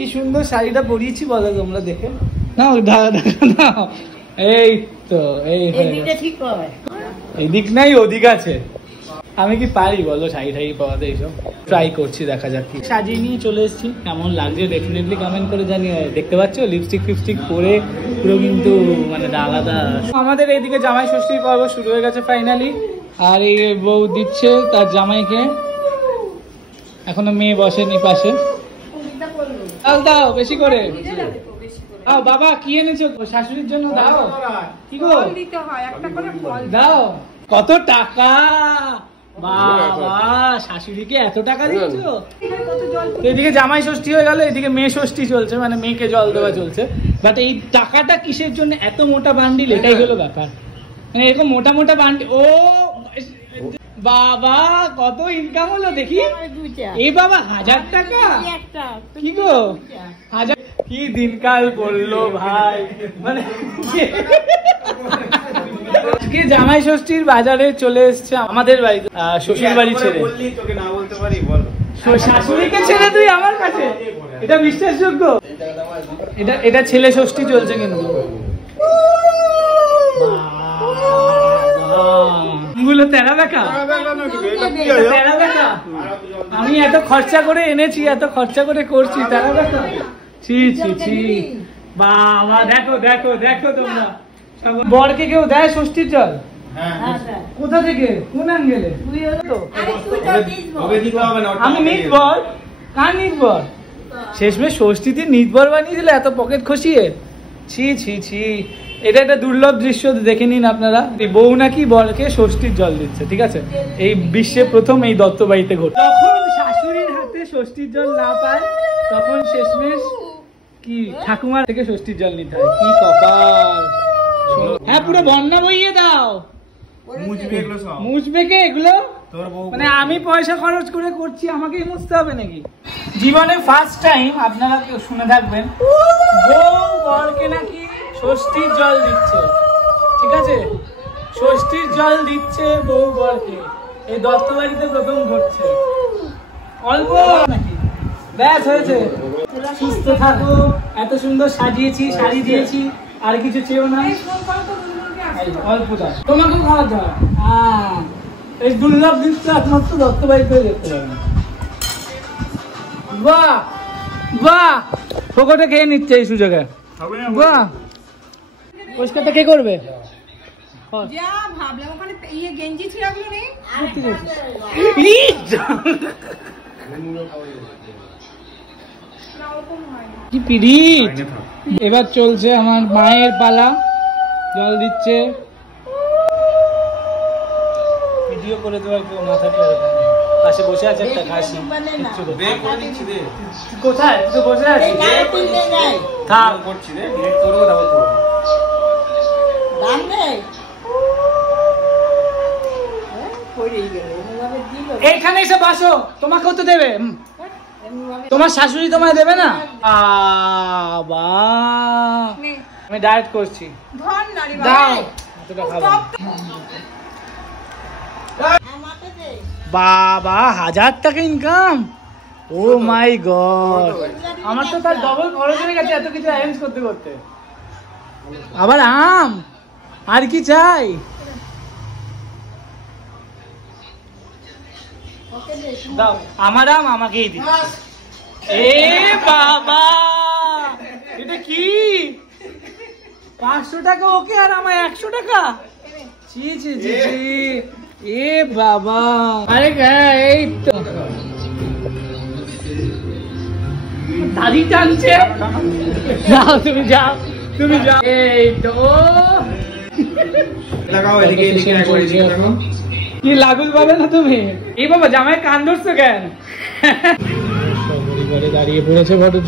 কি সুন্দর শাড়িটা পরিয়েছি বলো তোমরা দেখে নাও। নাও এই তো এই এদিক নাই ওদিক আছে। আমি কি পারি বলো শাড়ি ঠাড়ি পাওয়াতে? এইসব ট্রাই করছি, দেখা যাক। কি সাজিয়ে নিয়ে চলে এসেছি, কেমন লাগছে ডেফিনেটলি কমেন্ট করে জানিয়ে। দেখতে পাচ্ছ লিপস্টিক ফিপস্টিক পরে পুরো কিন্তু মানে আলাদা। আমাদের এইদিকে জামাই ষষ্ঠীর পর্ব শুরু হয়ে গেছে ফাইনালি। আর এই বউ দিচ্ছে তার জামাইকে, এখনো মেয়ে বসেনি পাশে। দাও দাও বেশি করে দাও। বাবা কি এনেছো শাশুড়ির জন্য? দাও কি গো দাও। কত টাকা বাবা, শাশুড়িকে এত টাকা দিচ্ছ? এদিকে জামাই ষষ্ঠী হয়ে গেল, এদিকে মেয়ে ষষ্ঠী চলছে, মানে মেয়েকে জল দেওয়া চলছে। বাট এই টাকাটা কিসের জন্য? এত মোটা বান্ডিল, এটাই হলো ব্যাপার। মানে এরকম মোটা মোটা বান্ডিল। ও বাবা কত ইনকাম হলো দেখি। এই বাবা 1000 টাকা? কি গো 1000? কি দিনকাল পড়লো ভাই। মানে আজকে জামাই ষষ্ঠীর বাজারে চলে এসছে আমাদের বাড়ি, শ্বশুর বাড়ি ছেড়ে। শাশুড়িকে ছেড়ে তুই আমার কাছে, এটা বিশ্বাসযোগ্য? এটা ছেলে ষষ্ঠী চলছে কিন্তু। গুলো তেরা দেখা, আমি এত খরচা করে এনেছি, এত খরচা করে করছি, তেরা দেখা। ছি ছি ছি বাবা, দেখো দেখো দেখো তোমরা। বরকে কেউ দেয় ষষ্ঠীর জল? কোথা থেকে, কোন অ্যাঙ্গেলে? আমি নির্ভর, কার নির্ভর? শেষমেশ ষষ্ঠীতে নির্ভর বানিয়ে দিলে এত পকেট খসিয়ে। ছি ছি ছি, এটা একটা দুর্লভ দৃশ্য, দেখে নিন আপনারা। বউ নাকি বরকে ষষ্ঠীর জল দিচ্ছে, ঠিক আছে? এই বিশ্বে প্রথম এই দত্ত বাড়িতে ঘটে। যখন শাশুড়ির হাতে ষষ্ঠীর জল না পায় তখন শেষমেশ কি ঠাকুমার থেকে ষষ্ঠীর জল নিতে হয়। কি কপাল। হ্যাঁ পুরো বন্যা বইয়ে দাও। মুছবে কে এগুলো? মানে আমি পয়সা খরচ করে করছি, আমাকেই মুছতে হবে নাকি? জীবনে ফার্স্ট টাইম আপনারা কেউ শুনে থাকবেন, বউ বরকে নাকি ষষ্ঠীর জল দিচ্ছে, ঠিক আছে? ষষ্ঠীর জল দিচ্ছে বউ বরকে, এই দত্ত বাড়িতে প্রথম ঘটছে। অল্প নাকি, ব্যাস হয়েছে। সুস্থ থাকো, এত সুন্দর সাজিয়েছি, শাড়ি দিয়েছি, আর কিছু চেয়েও না। অল্পটা তোমাকেও খাওয়াতে হয়। এই দুর্লভ দৃশ্য একমাত্র দত্ত বাড়িতে দেখতে পাবেন। বাহ বাহ, ফোকটে খেয়ে নিচ্ছে এই সুযোগে। বাহ, পরিষ্কারটা কে করবে? কি পিরিত। এবার চলছে আমার মায়ের পালা, জল দিচ্ছে। ভিডিও করে দেওয়ার কেউ না থাকলে পাশে বসে আছে একটা খাসি। কোথায় তুই বসে আছিস? থাক করছি রে, ডিরেক্ট করবো তারপর করবো। এইখানে এসে বসো, তোমাকেও তো দেবে। তোমার শাশুড়ি তোমায় দেবে না? আমি ডায়েট করছি। দাও এতটা খাবো। বাবা 1000 টাকা ইনকাম, ও মাই গড। আমার তো তার ডবল খরচ হয়ে গেছে এত কিছু অ্যারেঞ্জ করতে করতে। আবার আম, আর কি চাই? দাও আমার আম আমাকেই দিই। এ বাবা, এটা কি? 500 টাকা ওকে, আর আমার 100 টাকা? ছি ছি ছি ছি, এ বাবা। আরে হ্যাঁ এই তো দাদি টানছে। যাও তুমি, যাও তুমি যাও। এই তো কি লাগুল পাবে না তুমি? এই বাবা জামাই কান ধরছো কেন? দাঁড়িয়ে পড়েছে ফটো